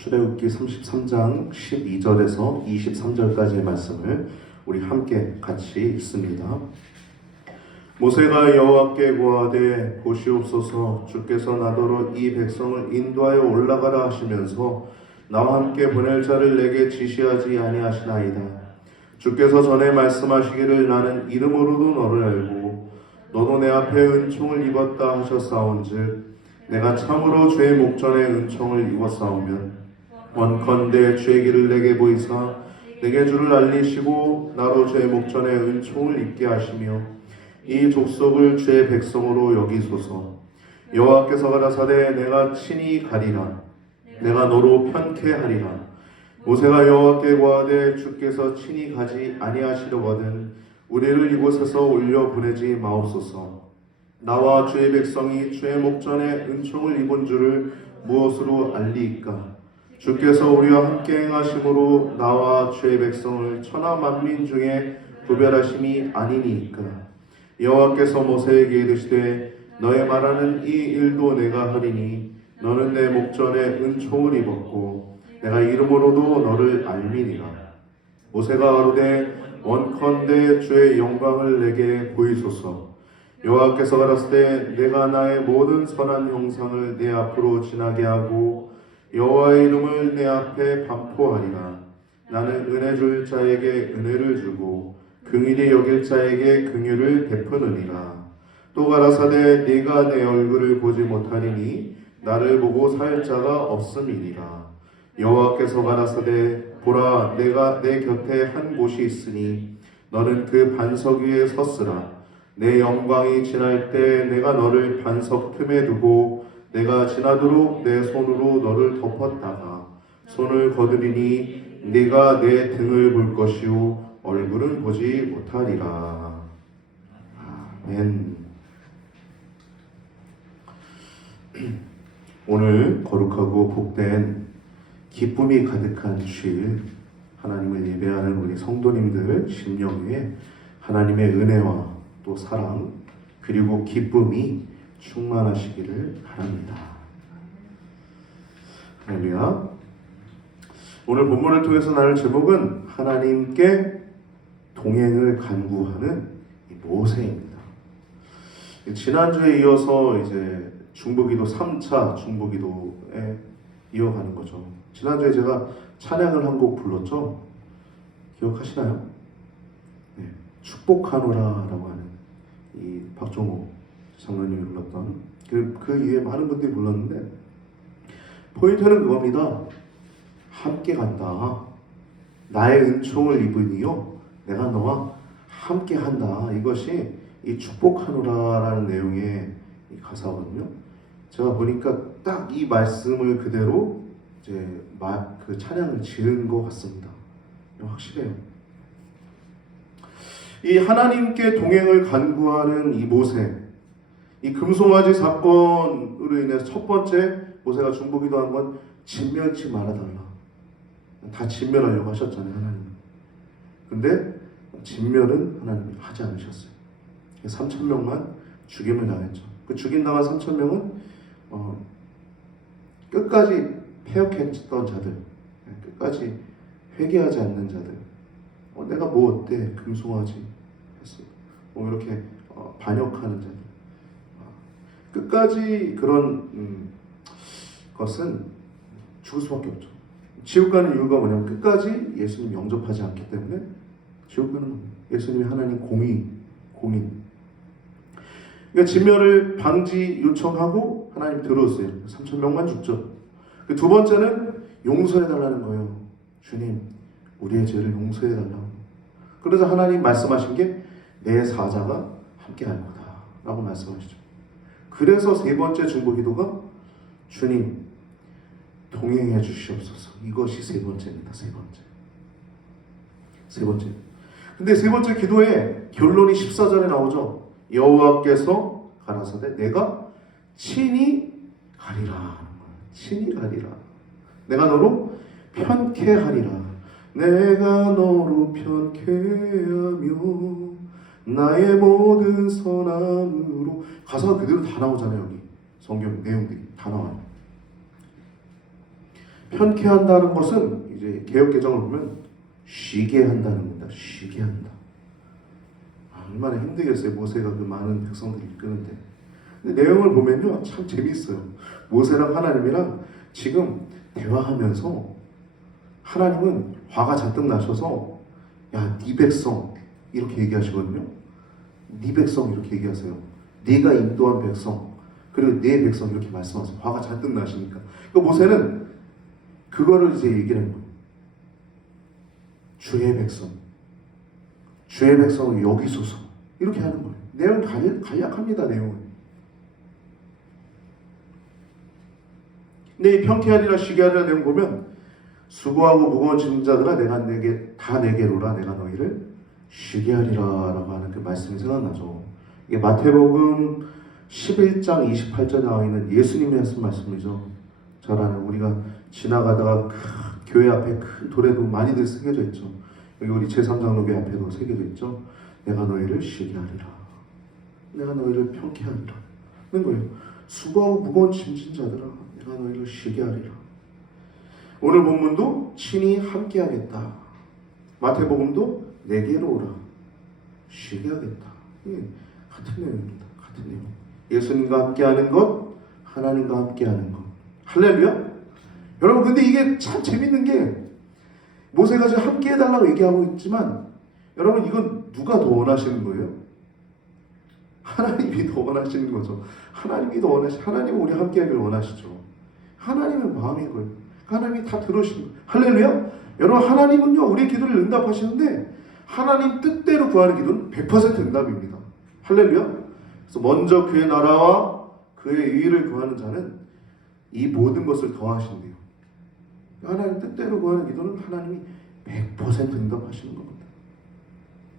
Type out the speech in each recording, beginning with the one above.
출애굽기 33장 12절에서 23절까지의 말씀을 우리 함께 같이 읽습니다. 모세가 여호와께 고하되 보시옵소서, 주께서 나더러 이 백성을 인도하여 올라가라 하시면서 나와 함께 보낼 자를 내게 지시하지 아니하시나이다. 주께서 전에 말씀하시기를 나는 이름으로도 너를 알고 너도 내 앞에 은총을 입었다 하셨사온즉 내가 참으로 주의 목전에 은총을 입었사오면 원컨대 주의 길을 내게 보이사 내게 주를 알리시고 나로 주의 목전에 은총을 입게 하시며 이 족속을 주의 백성으로 여기소서. 여호와께서 가라사대 내가 친히 가리라. 내가 너로 편케 하리라. 모세가 여호와께 고하되 주께서 친히 가지 아니하시려거든 우리를 이곳에서 올려 보내지 마옵소서. 나와 주의 백성이 주의 목전에 은총을 입은 줄을 무엇으로 알리이까? 주께서 우리와 함께 행하심으로 나와 주의 백성을 천하 만민 중에 구별하심이 아니니이까. 여호와께서 모세에게 이르시되 너의 말하는 이 일도 내가 하리니 너는 내 목전에 은총을 입었고 내가 이름으로도 너를 알미니라. 모세가 가로되 원컨대 주의 영광을 내게 보이소서. 여호와께서 가라사대 내가 나의 모든 선한 형상을 내 앞으로 지나게 하고 여호와의 이름을 내 앞에 반포하리라. 나는 은혜 줄 자에게 은혜를 주고 긍휼히 여길 자에게 긍휼을 베푸느니라. 또 가라사대 네가 내 얼굴을 보지 못하리니 나를 보고 살 자가 없음이니라. 여호와께서 가라사대 보라 내가 내 곁에 한 곳이 있으니 너는 그 반석 위에 섰으라. 내 영광이 지날 때 내가 너를 반석 틈에 두고 내가 지나도록 내 손으로 너를 덮었다가 손을 거두리니 네가 내 등을 볼 것이요 얼굴은 보지 못하리라. 아멘. 오늘 거룩하고 복된 기쁨이 가득한 주일, 하나님을 예배하는 우리 성도님들 심령에 하나님의 은혜와 또 사랑 그리고 기쁨이 충만하시기를 바랍니다. 할렐루야. 오늘 본문을 통해서 나눌 제목은 하나님께 동행을 간구하는 모세입니다. 지난주에 이어서 이제 중보기도 3차 중보기도에 이어가는 거죠. 지난주에 제가 찬양을 한 곡 불렀죠. 기억하시나요? 네, 축복하노라라고 하는 이 박종호 장로님이 불렀던 그 이후에 많은 분들이 불렀는데 포인트는 그겁니다. 함께 간다. 나의 은총을 입으니요 내가 너와 함께 한다. 이것이 이 축복하노라라는 내용의 이 가사거든요. 제가 보니까 딱 이 말씀을 그대로 이제 그 찬양을 지은 것 같습니다. 확실해요. 이 하나님께 동행을 간구하는 이 모세, 이 금송아지 사건으로 인해서 첫 번째 모세가 중보기도한 건 진멸치 말아달라. 다 진멸하려고 하셨잖아요, 하나님. 근데 진멸은 하나님이 하지 않으셨어요. 3,000명만 죽임을 당했죠. 그 죽임당한 3,000명은 끝까지 패역했던 자들, 끝까지 회개하지 않는 자들. 내가 뭐 어때? 금송아지 했어. 이렇게 반역하는 자들. 끝까지 그런 것은 죽을 수밖에 없죠. 지옥 가는 이유가 뭐냐면 끝까지 예수님 영접하지 않기 때문에 지옥 가는 겁니다. 예수님이 하나님 공인. 그러니까 진멸을 방지 요청하고 하나님 들어오세요. 3,000명만 죽죠. 그 두 번째는 용서해달라는 거예요. 주님, 우리의 죄를 용서해달라고. 그래서 하나님 말씀하신 게 내 사자가 함께 할 거다 라고 말씀하시죠. 그래서 세 번째 중보기도가 주님 동행해 주시옵소서. 이것이 세 번째입니다. 세 번째. 근데 세 번째 기도의 결론이 14절에 나오죠. 여호와께서 가라사대 내가 친히 가리라. 친히 가리라. 내가 너로 편케 하리라. 내가 너로 편케 하며 나의 모든 선함으로. 가사가 그대로 다 나오잖아요. 여기 성경 내용들이 다 나와요. 편케한다는 것은 이제 개역 개정을 보면 쉬게 한다는 겁니다. 쉬게 한다. 얼마나 힘들겠어요. 모세가 그 많은 백성들을 이끄는데. 근데 내용을 보면요, 참 재밌어요. 모세랑 하나님이랑 지금 대화하면서 하나님은 화가 잔뜩 나셔서 야, 네 백성 이렇게 얘기하시거든요. 네 백성 이렇게 얘기하세요. 네가 인도한 백성, 그리고 네 백성 이렇게 말씀하세요. 화가 잔뜩 나시니까. 그러니까 모세는 그거를 이제 얘기를 하는 거예요. 주의 백성, 주의 백성을 여기 소서 이렇게 하는 거예요. 내용 간략합니다. 내용은. 근데 이 편케하리라 쉬게 하리라 내용 보면 수고하고 무거운 짐진 자들아 내게로라 내가 너희를 쉬게 하리라라고 하는 그 말씀이 생각나죠. 이게 마태복음 11장 28절에 나와 있는 예수님이 하신 말씀이죠. 잘 아는 우리가 지나가다가 교회 앞에 큰 돌에도 많이들 새겨져 있죠. 여기 우리 제3장로교 앞에도 새겨져 있죠. 내가 너희를 쉬게 하리라. 내가 너희를 편케하리라. 는 거예요. 수고하고 무거운 짐진 자들아 내가 너희를 쉬게 하리라. 오늘 본문도 친히 함께 하겠다. 마태복음도 내게로 오라. 쉬게 하겠다. 같은 내용입니다. 같은 내용. 예수님과 함께 하는 것, 하나님과 함께 하는 것. 할렐루야? 여러분, 근데 이게 참 재밌는 게 모세가 지금 함께 해달라고 얘기하고 있지만 여러분, 이건 누가 더 원하시는 거예요? 하나님이 더 원하시는 거죠. 하나님이 더 하나님은 우리 함께 하기를 원하시죠. 하나님의 마음인 거예요. 하나님이 다 들으시는 거예요. 할렐루야? 여러분, 하나님은요, 우리의 기도를 응답하시는데 하나님 뜻대로 구하는 기도는 100% 응답입니다. 할렐루야? 그래서 먼저 그의 나라와 그의 의를 구하는 자는 이 모든 것을 더하신대요. 하나님 뜻대로 구하는 기도는 하나님이 100% 응답하시는 겁니다.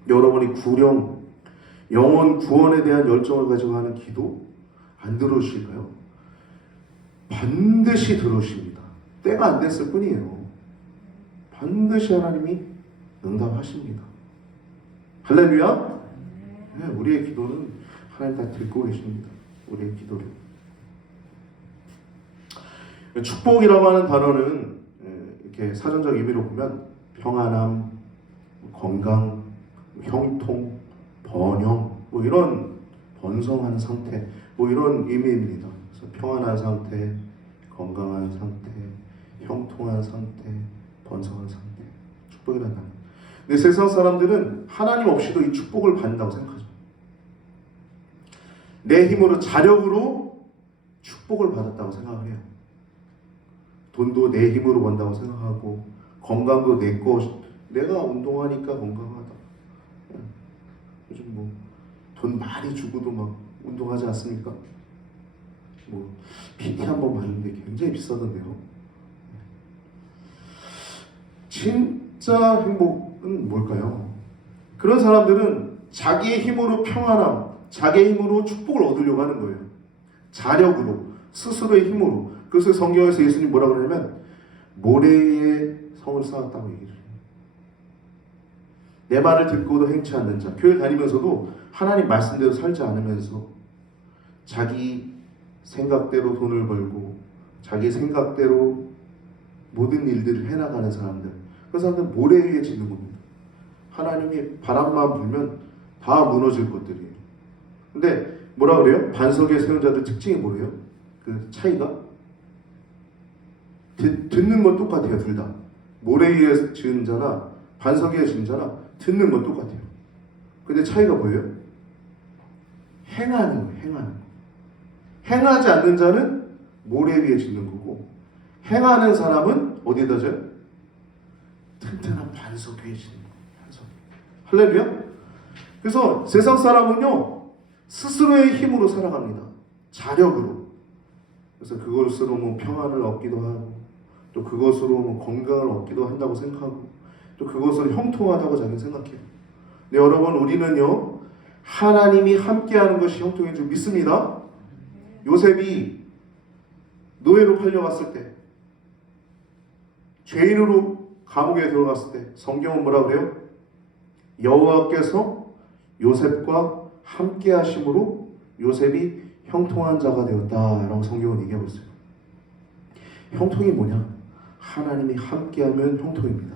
여러분이 구령, 영혼 구원에 대한 열정을 가지고 하는 기도 안 들어오실까요? 반드시 들어오십니다. 때가 안 됐을 뿐이에요. 반드시 하나님이 응답하십니다. 할렐루야? 네, 우리의 기도는 하나님 다 듣고 계십니다. 우리의 기도를. 축복이라고 하는 단어는 이렇게 사전적 의미로 보면 평안함, 건강, 형통, 번영, 뭐 이런 번성한 상태, 뭐 이런 의미입니다. 그래서 평안한 상태, 건강한 상태, 형통한 상태, 번성한 상태, 축복이라는 단어. 근데 세상 사람들은 하나님 없이도 이 축복을 받는다고 생각하죠. 내 힘으로 자력으로 축복을 받았다고 생각을 해요. 돈도 내 힘으로 번다고 생각하고 건강도 내 것, 내가 운동하니까 건강하다. 요즘 뭐 돈 많이 주고도 막 운동하지 않습니까? 뭐 PT 한번 받는데 굉장히 비싸던데요. 진짜 행복은 뭘까요? 그런 사람들은 자기의 힘으로 평안함, 자기의 힘으로 축복을 얻으려고 하는 거예요. 자력으로, 스스로의 힘으로. 그래서 성경에서 예수님 뭐라고 그러냐면 모래 위에 성을 쌓았다고 얘기를 해요. 내 말을 듣고도 행치 않는 자. 교회 다니면서도 하나님 말씀대로 살지 않으면서 자기 생각대로 돈을 벌고 자기 생각대로 모든 일들을 해나가는 사람들. 그 사람들은 모래 위에 짓는 겁니다. 하나님이 바람만 불면 다 무너질 것들이에요. 근데 뭐라 그래요? 반석에 세운 자들 특징이 뭐예요? 그 차이가? 듣는 건 똑같아요. 둘 다. 모래 위에 지은 자나 반석 위에 지은 자나 듣는 건 똑같아요. 근데 차이가 뭐예요? 행하는 거예요. 행하는 거. 행하지 않는 자는 모래 위에 짓는 거고 행하는 사람은 어디에다 져요? 튼튼한 반석 위에 짓는 거예요. 반석. 할렐루야? 그래서 세상 사람은요 스스로의 힘으로 살아갑니다. 자력으로. 그래서 그것으로 뭐 평안을 얻기도 하고 또 그것으로 뭐 건강을 얻기도 한다고 생각하고 또 그것으로 형통하다고 자기는 생각해요. 근데 여러분 우리는요 하나님이 함께하는 것이 형통인 줄 믿습니다. 요셉이 노예로 팔려갔을 때 죄인으로 감옥에 들어갔을 때 성경은 뭐라 그래요? 여호와께서 요셉과 함께 하심으로 요셉이 형통한 자가 되었다라고 성경은 얘기하고 있어요. 형통이 뭐냐? 하나님이 함께하면 형통입니다.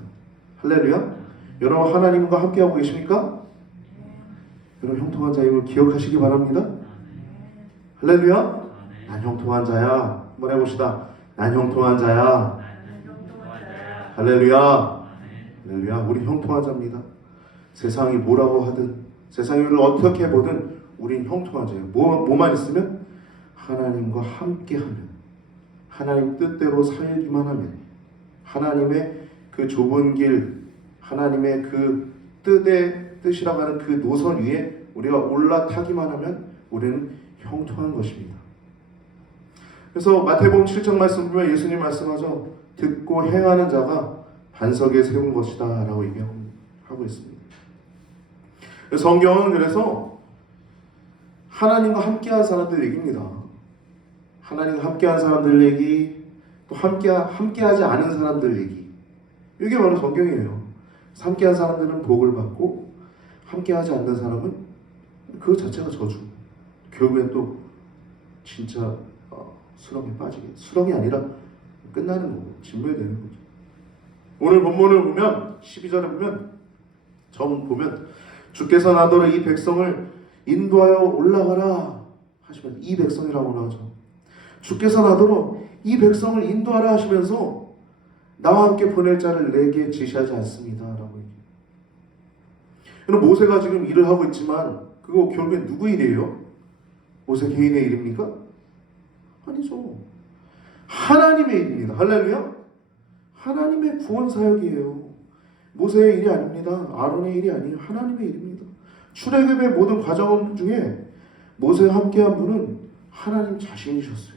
할렐루야. 여러분 하나님과 함께하고 계십니까? 여러분 형통한 자임을 기억하시기 바랍니다. 할렐루야. 난 형통한 자야. 한번 해봅시다. 난 형통한 자야. 할렐루야. 할렐루야. 우리 형통한 자입니다. 세상이 뭐라고 하든 세상이 우리를 어떻게 보든 우린 형통한 자예요. 뭐만 있으면 하나님과 함께하면, 하나님 뜻대로 살기만 하면, 하나님의 그 좁은 길, 하나님의 그 뜻이라고 하는 그 노선 위에 우리가 올라타기만 하면 우리는 형통한 것입니다. 그래서 마태복음 7장 말씀 보면 예수님 말씀하죠. 듣고 행하는 자가 반석에 세운 것이다 라고 얘기하고 있습니다. 성경은 그래서 하나님과 함께한 사람들 얘기입니다. 하나님과 함께한 사람들 얘기, 또 함께하지 않은 사람들 얘기. 이게 바로 성경이에요. 함께한 사람들은 복을 받고 함께하지 않는 사람은 그 자체가 저주. 결국엔 또 진짜 수렁에 빠지게. 수렁이 아니라 끝나는 거고 진멸되는 거죠. 오늘 본문을 보면 12절에 보면 보면 주께서 나더러 이 백성을 인도하여 올라가라 하시면 이 백성이라고 나오죠. 주께서 나더러 이 백성을 인도하라 하시면서 나와 함께 보낼 자를 내게 지시하지 않습니다 라고 얘기해요. 그럼 모세가 지금 일을 하고 있지만 그거 결국엔 누구 일이에요? 모세 개인의 일입니까? 아니죠. 하나님의 일입니다. 할렐루야. 하나님의 구원 사역이에요. 모세의 일이 아닙니다. 아론의 일이 아니에요. 하나님의 일입니다. 출애굽의 모든 과정 중에 모세와 함께한 분은 하나님 자신이셨어요.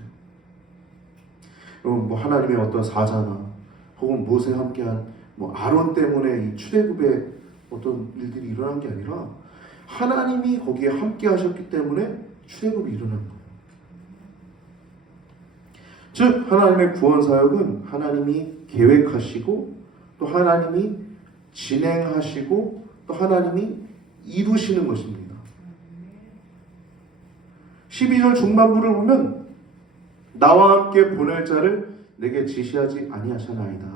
뭐 하나님의 어떤 사자나 혹은 모세와 함께한 아론 때문에 이 출애굽의 어떤 일들이 일어난 게 아니라 하나님이 거기에 함께하셨기 때문에 출애굽이 일어난 거예요. 즉 하나님의 구원 사역은 하나님이 계획하시고 또 하나님이 진행하시고 또 하나님이 이루시는 것입니다. 12절 중반부를 보면 나와 함께 보낼 자를 내게 지시하지 아니하셨나이다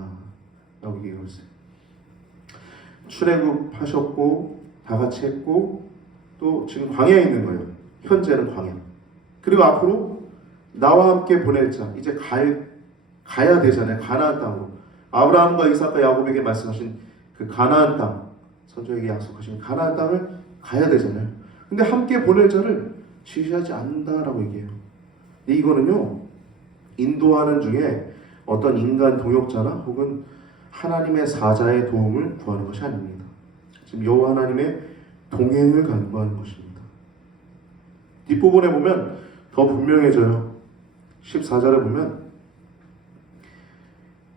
라고 얘기하고 있어요. 출애굽하셨고 다 같이 했고 또 지금 광야에 있는 거예요. 현재는 광야. 그리고 앞으로 나와 함께 보낼 자, 이제 가야 되잖아요. 가나안 땅으로. 아브라함과 이삭과 야곱에게 말씀하신 그 가나안 땅, 선조에게 약속하신 가나안 땅을 가야 되잖아요. 근데 함께 보낼 자를 지시하지 않는다라고 얘기해요. 근데 이거는요, 인도하는 중에 어떤 인간 동역자나 혹은 하나님의 사자의 도움을 구하는 것이 아닙니다. 지금 여호와 하나님의 동행을 간구하는 것입니다. 뒷부분에 보면 더 분명해져요. 14절에 보면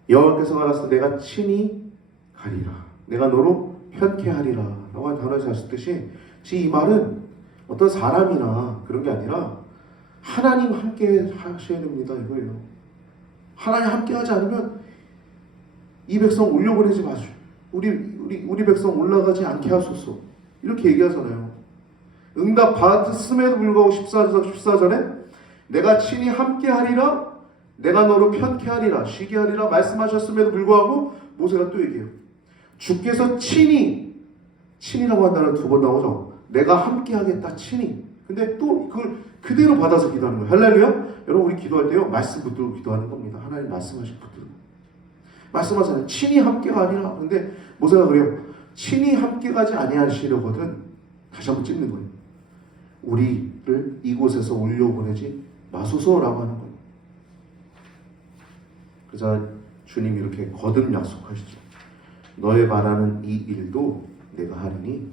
여호와께서 말하사 내가 친히 가리라, 내가 너로 편케 하리라 라고 하는 단어에서 하셨듯이 이 말은 어떤 사람이나 그런 게 아니라 하나님 함께 하셔야 됩니다 이거예요. 하나님 함께 하지 않으면 이 백성 올려보내지 마시오. 우리 백성 올라가지 않게 하소서. 이렇게 얘기하잖아요. 응답 받았음에도 불구하고 14절에 내가 친히 함께 하리라, 내가 너로 편케 하리라, 쉬게 하리라 말씀하셨음에도 불구하고 모세가 또 얘기해요. 주께서 친히라고 한다는 두 번 나오죠. 내가 함께 하겠다 친히. 근데 또 그걸 그대로 받아서 기도하는 거예요. 할렐루야. 여러분 우리 기도할 때요 말씀 붙들고 기도하는 겁니다. 하나님 말씀하신 붙들고 말씀하잖아요. 친히 함께 하리라. 근데 모세가 그래요. 친히 함께 가지 아니하시려거든 다시 한번 찍는 거예요. 우리를 이곳에서 올려보내지 마소서라고 하는 거예요. 그래서 주님이 이렇게 거듭 약속하시죠. 너의 바라는 이 일도 내가 하리니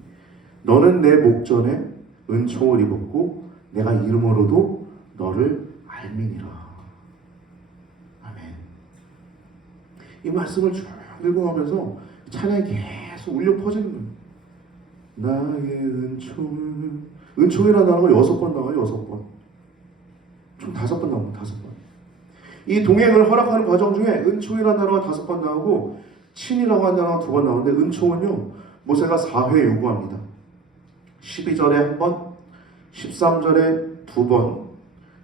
너는 내 목전에 은총을 입었고 내가 이름으로도 너를 알미니라. 아멘. 이 말씀을 쭉 읽어가면서 찬양이 계속 울려 퍼지는 거예요. 나의 은총이라는 단어가 6번 나와요. 6번. 총 5번 나옵니다. 5번. 이 동행을 허락하는 과정 중에 은총이라는 단어가 5번 나오고 친이라고 하는 단어가 2번 나오는데 은총은요 모세가 4회 요구합니다. 12절에 1번, 13절에 2번,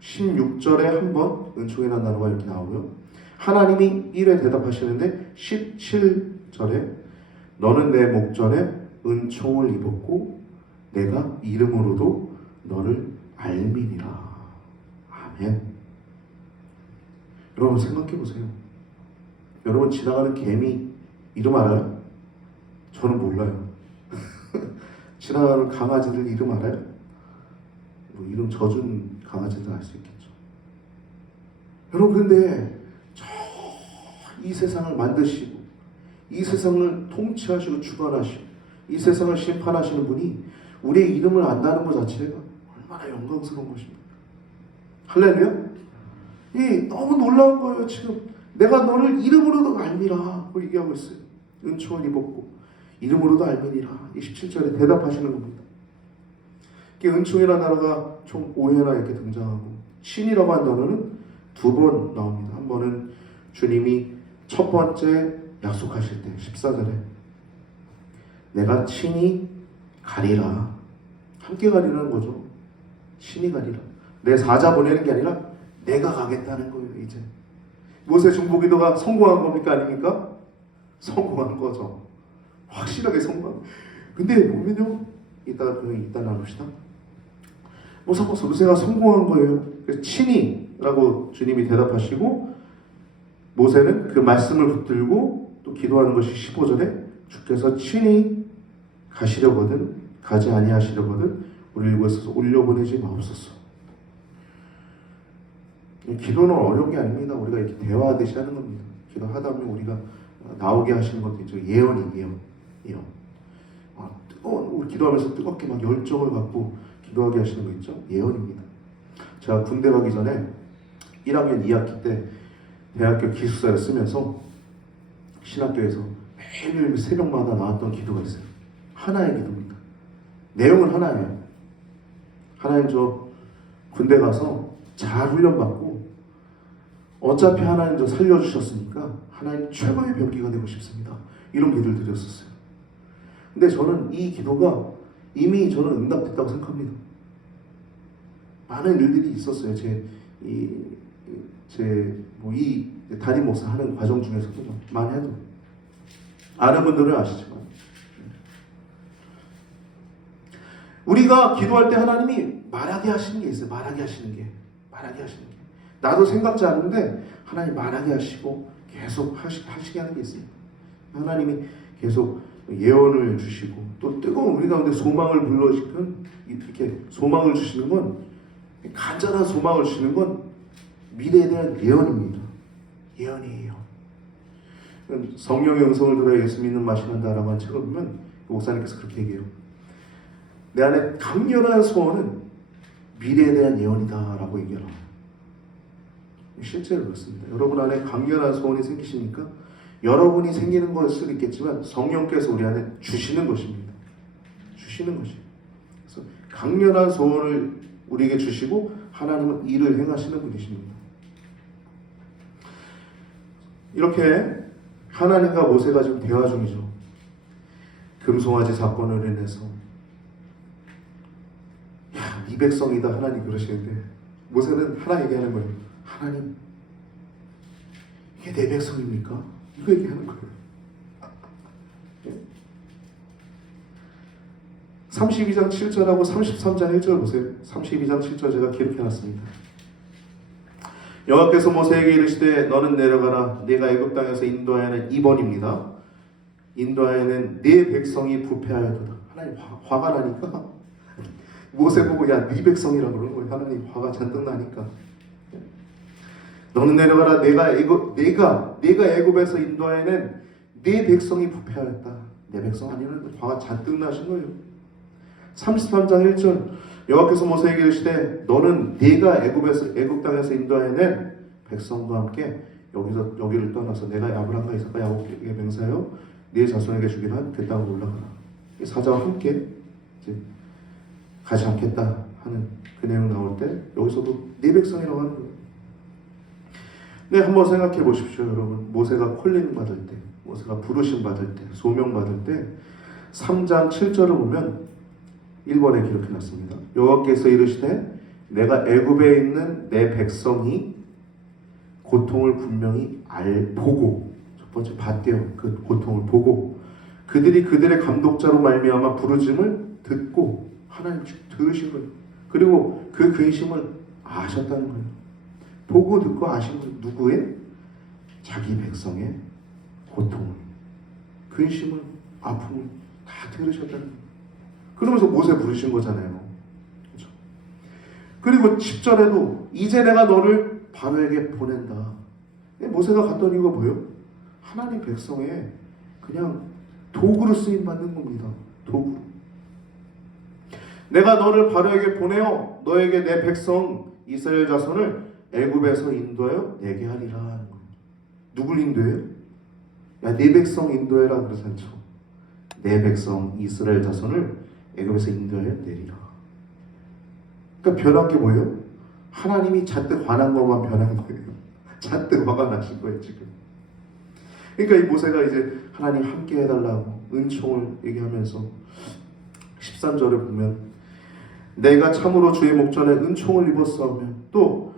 16절에 1번 은총이라는 단어가 이렇게 나오고요. 하나님이 이래 대답하시는데 17절에 너는 내 목전에 은총을 입었고 내가 이름으로도 너를 알미니라. 아멘. 여러분 생각해 보세요. 여러분 지나가는 개미 이름 알아요? 저는 몰라요. 지나가는 강아지들 이름 알아요? 뭐 이름 져준 강아지들 알 수 있겠죠. 여러분 근데 이 세상을 만드시고 이 세상을 통치하시고 주관하시고 이 세상을 심판하시는 분이 우리의 이름을 안다는 것 자체가 얼마나 영광스러운 것입니까? 할렐루야? 너무 놀라운 거예요. 지금 내가 너를 이름으로도 알미라 하고 얘기하고 있어요. 은총을 입었고 이름으로도 알미니라. 27절에 대답하시는 겁니다. 은총이라는 단어가 총 5회나 이렇게 등장하고 친이라고 한 단어는 2번 나옵니다. 한 번은 주님이 첫 번째 약속하실 때 14절에 내가 친히 가리라. 함께 가리라는 거죠. 친히 가리라. 내 사자 보내는 게 아니라 내가 가겠다는 거예요. 이제 모세 중보기도가 성공한 겁니까? 아닙니까? 성공한 거죠. 확실하게 성공. 근데 보면요, 이따 나눕시다. 모세가 성공한 거예요. 그래서 친히라고 주님이 대답하시고 모세는 그 말씀을 붙들고 또 기도하는 것이 15절에 주께서 친히 가시려거든 가지 아니하시려거든 우리를 이곳에서 올려보내지 마옵소서. 기도는 어려운 게 아닙니다. 우리가 이렇게 대화하듯이 하는 겁니다. 기도하다 보면 우리가 나오게 하시는 것도 있죠. 예언. 우리 기도하면서 뜨겁게 막 열정을 갖고 기도하게 하시는 거 있죠. 예언입니다. 제가 군대 가기 전에 1학년 2학기 때 대학교 기숙사를 쓰면서 신학교에서 매일 새벽마다 나왔던 기도가 있어요. 하나의 기도입니다. 내용은 하나예요. 하나님, 저 군대 가서 잘 훈련받고 어차피 하나님 저 살려주셨으니까 하나님 최고의 병기가 되고 싶습니다. 이런 기도를 드렸었어요. 근데 저는 이 기도가 이미 저는 응답됐다고 생각합니다. 많은 일들이 있었어요. 이 담임 목사 하는 과정 중에서도 많이 해도 아는 분들은 아시지만 우리가 기도할 때 하나님이 말하게 하시는 게 있어요. 말하게 하시는 게 나도 생각지 않는데 하나님 말하게 하시고 계속 하시게 하는 게 있어요. 하나님이 계속 예언을 주시고 또 뜨거운 우리 가운데 소망을 불러시는 이렇게 소망을 주시는 건 간절한 소망을 주시는 건 미래에 대한 예언입니다. 예언이에요. 성령의 음성을 들어 예수 믿는 맛이 난다라고 한 책을 보면 목사님께서 그렇게 얘기해요. 내 안에 강렬한 소원은 미래에 대한 예언이다라고 얘기해요. 실제로 그렇습니다. 여러분 안에 강렬한 소원이 생기십니까? 여러분이 생기는 것을 있겠지만 성령께서 우리 안에 주시는 것입니다. 주시는 것이에요. 그래서 강렬한 소원을 우리에게 주시고 하나님은 일을 행하시는 분이십니다. 이렇게 하나님과 모세가 지금 대화 중이죠. 금송아지 사건으로 인해서 네 백성이다 하나님 그러시는데 모세는 하나 얘기하는 거예요. 하나님, 이게 내 백성입니까? 이거 얘기하는 거예요. 32장 7절하고 33장 1절 보세요. 32장 7절 제가 기록해놨습니다. 여호와께서 모세에게 이르시되 너는 내려가라. 내가 애굽 땅에서 인도하여는 2번입니다. 인도하여는 네 백성이 부패하여도다. 하나님 화가 나니까 모세 보고 야 네 백성이라고 그러는 거예요. 하나님 화가 잔뜩 나니까 너는 내려가라. 내가 애굽에서 인도하여는 네 백성이 부패하였다. 내 백성 아니라는 화가 잔뜩 나신 거예요. 33장 1절 여호와께서 모세에게 이르시되 너는 네가 애굽 땅에서 인도하여낸 백성과 함께 여기를 떠나서 내가 아브라함과 이삭과 야곱에게 맹세하여 네 자손에게 주기로 한 그 땅으로 올라가라. 사자와 함께 이제 가지 않겠다 하는 그 내용 나올 때 여기서도 네 백성이라고 하는 거예요. 네, 한번 생각해 보십시오, 여러분. 모세가 콜링 받을 때, 모세가 부르심 받을 때, 소명 받을 때 3장 7절을 보면 1번에 기록해 놨습니다. 여호와께서 이르시되 내가 애굽에 있는 내 백성이 고통을 분명히 보고, 첫 번째 봤대요. 그 고통을 보고 그들이 그들의 감독자로 말미암아 부르심을 듣고 하나님 들으신 거예요. 그리고 그 근심을 아셨다는 거예요. 보고 듣고 아신 거예요. 누구의? 자기 백성의 고통을, 근심을, 아픔을 다 들으셨다는 거예요. 그러면서 모세 부르신 거잖아요. 그렇죠? 그리고 10절에도 이제 내가 너를 바로에게 보낸다. 모세가 갔던 이유가 뭐예요? 하나님 백성의 그냥 도구로 쓰임 받는 겁니다. 도구. 내가 너를 바로에게 보내어 너에게 내 백성 이스라엘 자손을 애굽에서 인도하여 내게 하리라 하는 거예요. 누굴 인도해요? 야, 내 백성 인도해라 그러잖죠. 내 백성 이스라엘 자손을 애굽에서 인도하여 내리라. 그러니까 변한 게 뭐예요? 하나님이 잔뜩 화난 것만 변한 거예요. 잔뜩 화가 나신 거예요 지금. 그러니까 이 모세가 이제 하나님 함께 해달라고 은총을 얘기하면서 13절을 보면 내가 참으로 주의 목전에 은총을 입었사오며 또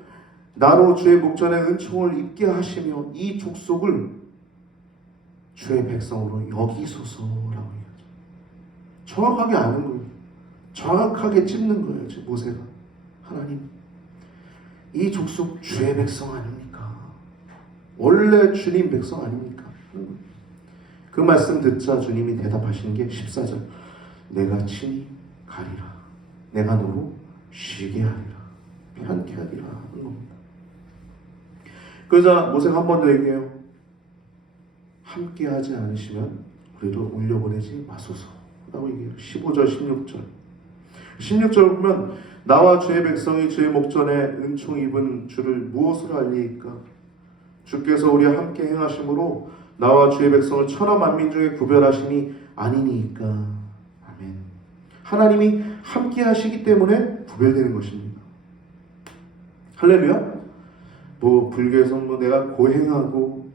나로 주의 목전에 은총을 입게 하시며 이 족속을 주의 백성으로 여기소서라고 얘기하죠. 정확하게 아는 거예요. 정확하게 찝는 거예요 지금 모세가. 하나님, 이 족속 주의 백성 아닙니까? 원래 주님 백성 아닙니까? 그 말씀 듣자 주님이 대답하시는 게 14절 내가 친히 가리라. 내가 너로 쉬게 하리라. 편케 하리라 하는 겁니다. 그러자 모세가 한 번 더 얘기해요. 함께 하지 않으시면 우리를 올려보내지 마소서 라고 얘기해요. 15절 16절 16절을 보면 나와 주의 백성이 주의 목전에 은총 입은 주를 무엇으로 알리이까? 주께서 우리와 함께 행하심으로 나와 주의 백성을 천하 만민 중에 구별하심이 아니니까. 아멘. 하나님이 함께 하시기 때문에 구별되는 것입니다. 할렐루야. 불교에서 내가 고행하고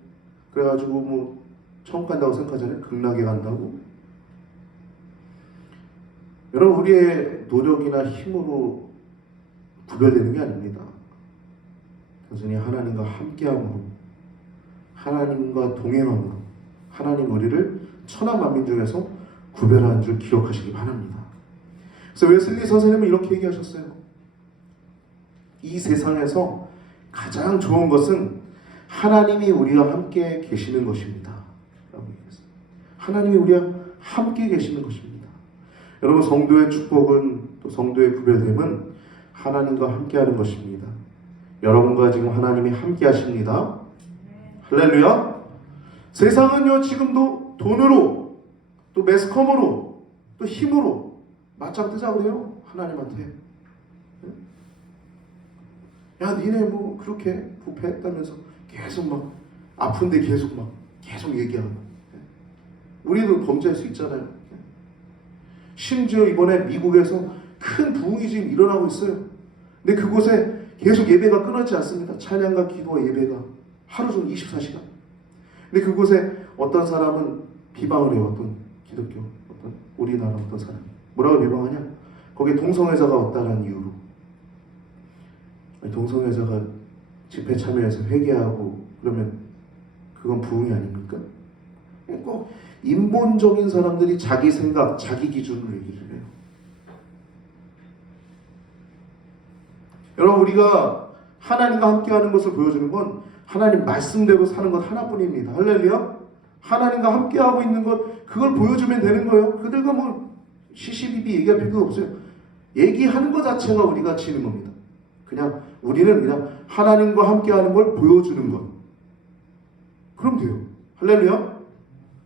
그래가지고 천국 간다고 생각하잖아요. 극락에 간다고. 여러분, 우리의 노력이나 힘으로 구별되는 게 아닙니다. 단순히 하나님과 함께함으로, 하나님과 동행함으로 하나님 우리를 천하 만민 중에서 구별하는 줄 기억하시기 바랍니다. 그래서 웨슬리 선생님은 이렇게 얘기하셨어요. 이 세상에서 가장 좋은 것은 하나님이 우리와 함께 계시는 것입니다. 라고 얘기했어요. 하나님이 우리와 함께 계시는 것입니다. 여러분, 성도의 축복은, 또 성도의 구별됨은 하나님과 함께하는 것입니다. 여러분과 지금 하나님이 함께 하십니다. 할렐루야. 세상은요 지금도 돈으로, 또 매스컴으로, 또 힘으로 맞짱 뜨자 그래요. 하나님한테. 야, 니네 그렇게 부패했다면서 계속 아픈데 계속 얘기하고. 우리도 범죄할 수 있잖아요. 심지어 이번에 미국에서 큰 부흥이 지금 일어나고 있어요. 근데 그곳에 계속 예배가 끊어지지 않습니다. 찬양과 기도와 예배가 하루 종일 24시간. 근데 그곳에 어떤 사람은 비방을 해요. 어떤 기독교, 어떤 우리나라 어떤 사람이 뭐라고 비방하냐? 거기에 동성애자가 왔다는 이유로. 동성애자가 집회 참여해서 회개하고 그러면 그건 부흥이 아닙니까? 꼭 인본적인 사람들이 자기 생각, 자기 기준으로 얘기를 해요. 여러분, 우리가 하나님과 함께하는 것을 보여주는 건 하나님 말씀대로 사는 것 하나뿐입니다. 할렐루야. 하나님과 함께하고 있는 것, 그걸 보여주면 되는 거예요. 그들과 시시비비 얘기할 필요가 없어요. 얘기하는 것 자체가 우리가 지는 겁니다. 우리는 그냥 하나님과 함께하는 걸 보여주는 것. 그럼 돼요. 할렐루야.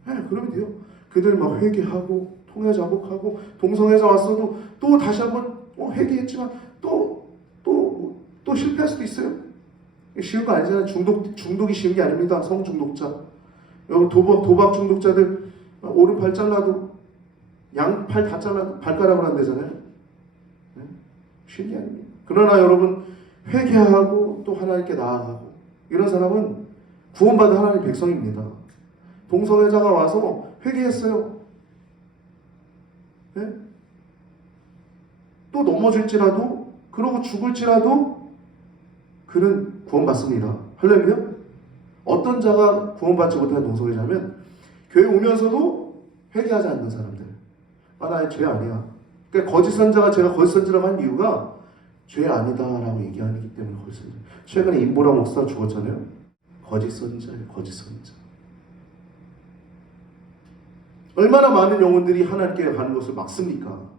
네, 그러면 돼요. 그들 회개하고 통회자 복하고 동성애자 왔어도 또 다시 한번 회개했지만 또 실패할 수도 있어요. 쉬운 거 아니잖아요. 중독이 쉬운 게 아닙니다. 성중독자. 여러분, 도박 중독자들 오른팔 잘라도 양팔 다 잘라도 발가락을 안 되잖아요. 네? 쉬운 게 아닙니다. 그러나 여러분, 회개하고 또 하나님께 나아가고 이런 사람은 구원받은 하나님 백성입니다. 동성애자가 와서 회개했어요. 네? 또 넘어질지라도, 그러고 죽을지라도 그는 구원받습니다. 할렐루야. 어떤 자가 구원받지 못하는 동성애자면 교회 오면서도 회개하지 않는 사람들. 나 죄 아니야. 그러니까 거짓 선자가 제가 거짓 선지라고 한 이유가 죄 아니다라고 얘기하기 때문에 거짓 선자. 최근에 임보라 목사 죽었잖아요. 거짓 선자예요. 거짓 선자. 얼마나 많은 영혼들이 하나님께 가는 것을 막습니까?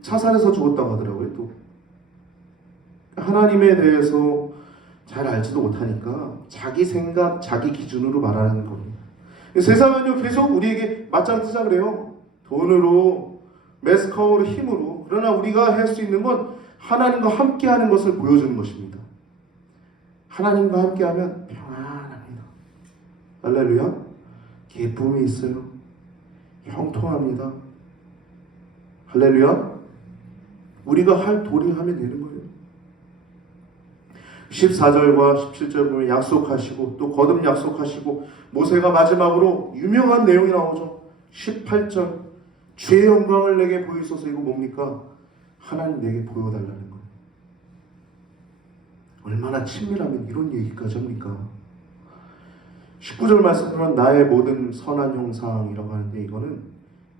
차산에서 죽었다고 하더라고요. 또 하나님에 대해서 잘 알지도 못하니까 자기 생각, 자기 기준으로 말하는 겁니다. 세상은요 계속 우리에게 맞짱 뜨자 그래요. 돈으로, 매스컴으로, 힘으로. 그러나 우리가 할 수 있는 건 하나님과 함께하는 것을 보여주는 것입니다. 하나님과 함께하면 평안합니다. 할렐루야. 기쁨이 있어요. 형통합니다. 할렐루야. 우리가 할 도리를 하면 되는 거예요. 14절과 17절 보면 약속하시고 또 거듭 약속하시고 모세가 마지막으로 유명한 내용이 나오죠. 18절 주의 영광을 내게 보이소서. 이거 뭡니까? 하나님 내게 보여달라는 거예요. 얼마나 친밀하면 이런 얘기까지 합니까? 19절 말씀 보면 나의 모든 선한 형상이라고 하는데 이거는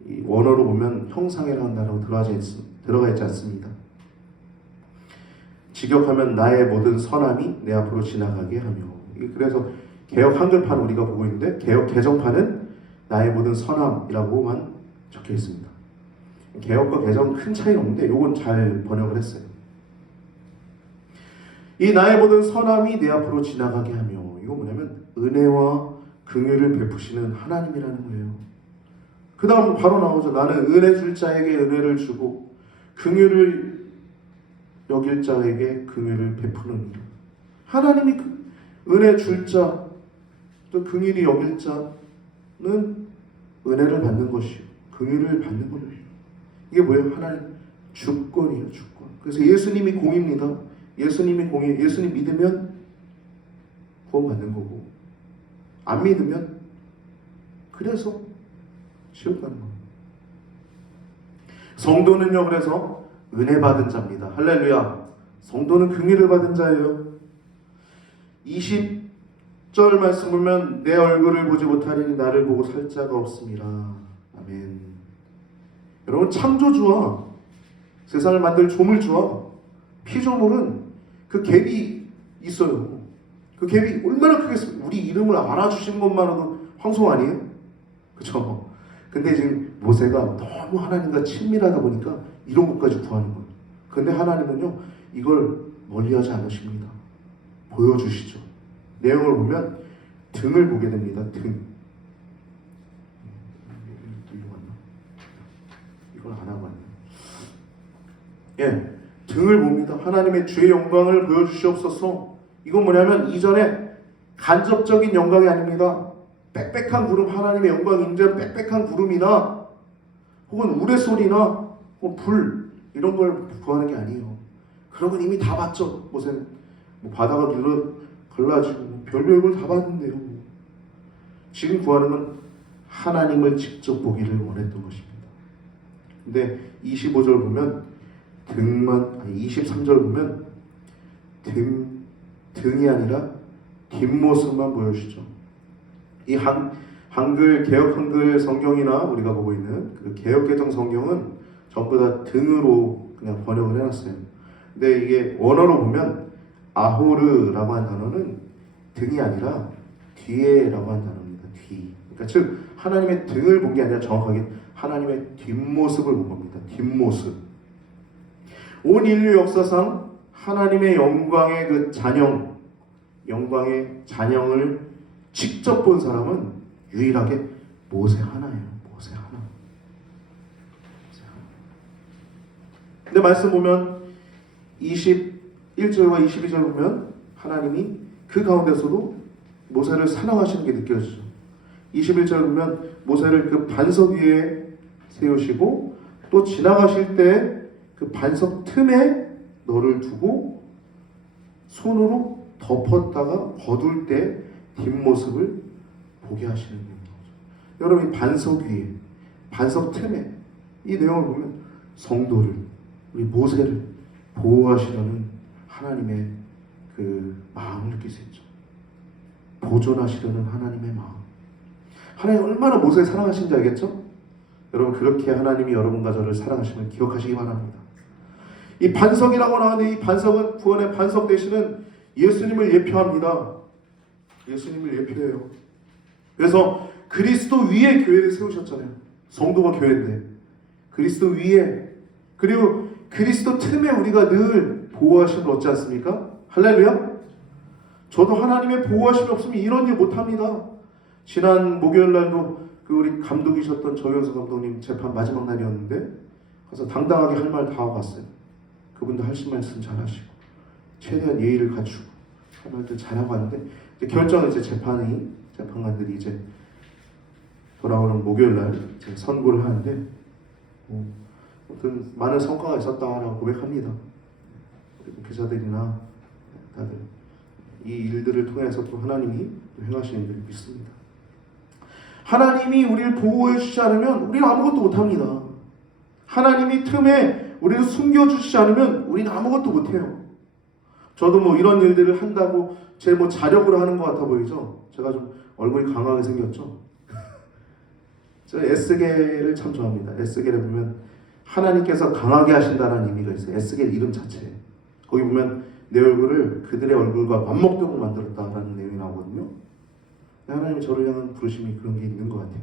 이 원어로 보면 형상이라는 단어가 들어가 있지 않습니다. 직역하면 나의 모든 선함이 내 앞으로 지나가게 하며. 그래서 개역 한글판 우리가 보고 있는데 개역 개정판은 나의 모든 선함이라고만 적혀 있습니다. 개역과 개정은 큰 차이는 없는데 이건 잘 번역을 했어요. 이 나의 모든 선함이 내 앞으로 지나가게 하며. 이거 뭐냐면 은혜와 긍휼을 베푸시는 하나님이라는 거예요. 그 다음 바로 나오죠. 나는 은혜 줄 자에게 은혜를 주고 긍휼을 여길 자에게 긍휼을 베푸는 일. 하나님이 은혜 줄 자, 또 긍휼히 여길 자는 은혜를 받는 것이요, 긍휼을 받는 거예요. 이게 뭐예요? 하나님 주권이에요, 주권. 그래서 예수님이 공입니다. 예수님이 공이에요. 예수님 믿으면 구원 받는 거고, 안 믿으면 그래서 지옥 가는 겁니다. 성도는요, 그래서 은혜 받은 자입니다. 할렐루야. 성도는 긍휼을 받은 자예요. 20절 말씀 보면 내 얼굴을 보지 못하리니 나를 보고 살 자가 없음이라. 아멘. 여러분, 창조주와 세상을 만들 조물주와 피조물은 그 갭이 있어요. 그 갭이 얼마나 크겠습니까? 우리 이름을 알아주신 것만으로도 황송 아니에요? 그렇죠? 근데 지금 모세가 너무 하나님과 친밀하다 보니까 이런 것까지 구하는 거예요. 근데 하나님은요, 이걸 멀리하지 않으십니다. 보여주시죠. 내용을 보면 등을 보게 됩니다. 등. 이걸 안 하고 왔네요. 예, 등을 봅니다. 하나님의 주의 영광을 보여주시옵소서. 이건 뭐냐면 이전에 간접적인 영광이 아닙니다. 빽빽한 구름, 하나님의 영광 임재한 빽빽한 구름이나 혹은 우레소리나 혹은 불, 이런 걸 구하는 게 아니에요. 그런 건 이미 다 봤죠. 모세는 뭐 바다가 갈라지고 뭐 별별 걸 다 봤는데요. 지금 구하는 건 하나님을 직접 보기를 원했던 것입니다. 근데 25절 보면 등만, 아니 23절 보면 등이 아니라 뒷모습만 보여주죠. 이 한글, 개역 한글 성경이나 우리가 보고 있는 그 개역 개정 성경은 전부 다 등으로 그냥 번역을 해놨어요. 근데 이게 원어로 보면 아호르라고 한 단어는 등이 아니라 뒤에라고 한 단어입니다. 뒤. 그러니까 즉 하나님의 등을 본 게 아니라 정확하게 하나님의 뒷모습을 본 겁니다. 뒷모습. 온 인류 역사상 하나님의 영광의 그 잔영, 영광의 잔영을 직접 본 사람은 유일하게 모세 하나예요. 모세 하나. 근데 말씀 보면 21절과 22절 보면 하나님이 그 가운데서도 모세를 사랑하시는 게 느껴지죠. 21절 보면 모세를 그 반석 위에 세우시고 또 지나가실 때 그 반석 틈에 너를 두고 손으로 덮었다가 거둘 때 뒷모습을 보게 하시는 거죠. 여러분, 이 반석 위에, 반석 틈에 이 내용을 보면 성도를, 우리 모세를 보호하시려는 하나님의 그 마음을 느낄 수 있죠. 보존하시려는 하나님의 마음. 하나님 얼마나 모세를 사랑하신지 알겠죠? 여러분, 그렇게 하나님이 여러분과 저를 사랑하심을 기억하시기 바랍니다. 이 반석이라고 나오는데 이 반석은 구원의 반석 되시는 예수님을 예표합니다. 예수님을 예표해요. 그래서 그리스도 위에 교회를 세우셨잖아요. 성도가 교회인데 그리스도 위에, 그리고 그리스도 틈에 우리가 늘 보호하심을 얻지 않습니까? 할렐루야. 저도 하나님의 보호하심이 없으면 이런 일 못합니다. 지난 목요일 날도 그 우리 감독이셨던 정현수 감독님 재판 마지막 날이었는데 가서 당당하게 할 말 다 하고 갔어요. 그분도 하신 말씀 잘하시고 최대한 예의를 갖추고 할 말들 잘하고 왔는데 이제 결정은 이제 재판관들이 이제 돌아오는 목요일 날 이제 선고를 하는데 아무튼 많은 성과가 있었다라고 고백합니다. 목회자들이나 다들 이 일들을 통해서 또 하나님이 행하시는 줄 믿습니다. 하나님이 우리를 보호해 주시지 않으면 우리는 아무것도 못합니다. 하나님이 틈에 우리를 숨겨주시지 않으면 우리는 아무것도 못해요. 저도 뭐 이런 일들을 한다고 제 뭐 자력으로 하는 것 같아 보이죠? 제가 좀 얼굴이 강하게 생겼죠? 저 에스겔을 참 좋아합니다. 에스겔에 보면 하나님께서 강하게 하신다는 의미가 있어요. 에스겔 이름 자체에. 거기 보면 내 얼굴을 그들의 얼굴과 맞먹도록 만들었다라는 내용이 나오거든요. 하나님이 저를 향한 부르심이 그런 게 있는 것 같아요.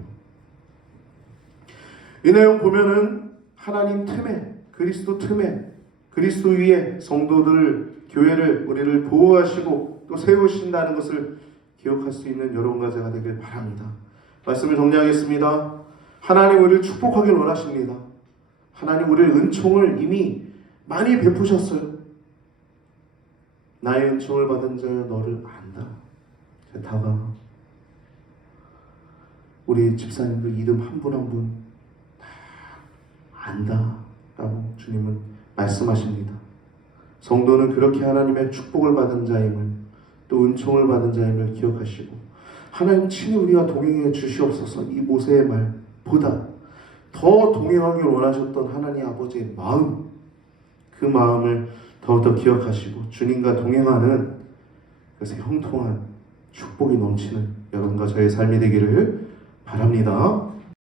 이 내용 보면은 하나님 틈에, 그리스도 틈에, 그리스도 위에 성도들, 교회를, 우리를 보호하시고 또 세우신다는 것을 기억할 수 있는 여러분과 제가 되길 바랍니다. 말씀을 정리하겠습니다. 하나님 우리를 축복하길 원하십니다. 하나님 우리를 은총을 이미 많이 베푸셨어요. 나의 은총을 받은 자여 너를 안다. 다가 우리 집사님들 이름 한 분 한 분 다 안다라고 주님은 말씀하십니다. 성도는 그렇게 하나님의 축복을 받은 자임을, 또 은총을 받은 자임을 기억하시고 하나님 친히 우리와 동행해 주시옵소서. 이 모세의 말보다 더 동행하길 원하셨던 하나님 아버지의 마음, 그 마음을 더욱더 기억하시고 주님과 동행하는 그래서 형통한 축복이 넘치는 여러분과 저의 삶이 되기를 바랍니다.